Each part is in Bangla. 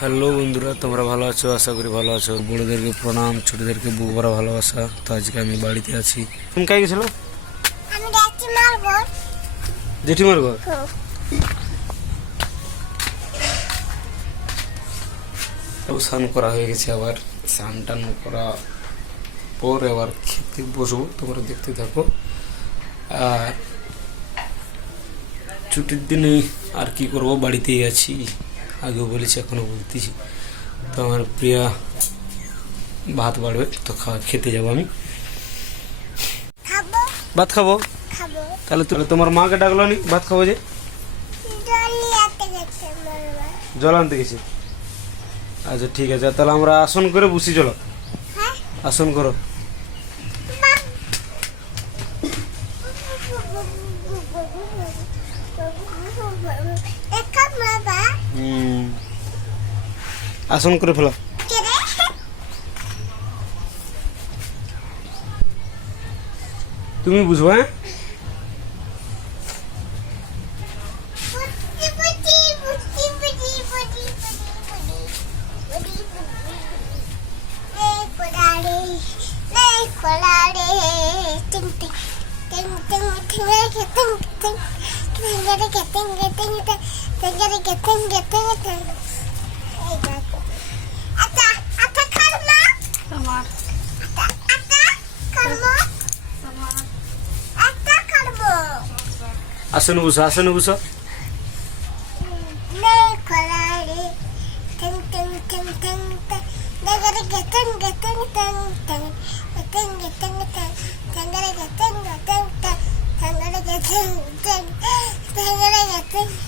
হ্যালো বন্ধুরা তোমরা ভালো আছো? আশা করি ভালো আছো। বড়োদেরকে প্রণাম ছোটদেরকে বুক ভরা ভালোবাসা। তো আজকে আমি বাড়িতে আছি। তুমি কাই গেছিল? জেঠিমার ঘর তো স্নান করা হয়ে গেছে আবার। স্নান টান করা পর আবার খেতে বসবো। তোমরা দেখতে থাকো। আর ছুটির দিনে আর কি করব? বাড়িতেই আছি। আগেও বলেছি এখনও বলতেছি। তো আমার প্রিয়া ভাত বাড়বে তো খাওয়া খেতে যাব আমি। ভাত খাব? তাহলে তাহলে তোমার মাকে ডাকলো নি ভাত খাব যে? জলি আনতে গেছে আচ্ছা ঠিক আছে তাহলে আমরা আসন করে বসি চলো। হ্যাঁ? আসন করো। হুম। আসন করে ফেলো। তুমি বুঝব হ্যাঁ? পুচি পুচি Ata, ata kalma. Tamam. Ata, ata kalma. Tamam. Ata kalma. Asını busa, asını busa. Ne kolari. Tın tın tın tın tın. Ne kadar gittin gittin tın tın. Gittin gittin tın. Tengere gittin gittin tın. Tengere gittin tın. Tengere gittin.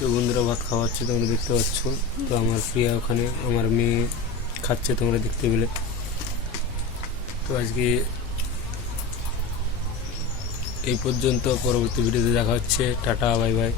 তো বন্ধুরা ভাত খাওয়াচ্ছে, তোমরা দেখতে পাচ্ছ। তো আমার প্রিয়া ওখানে, আমার মেয়ে খাচ্ছে, তোমরা দেখতে পেলে। তো আজকে এই পর্যন্ত পরবর্তী ভিডিওতে দেখা হচ্ছে। Tata, bye bye.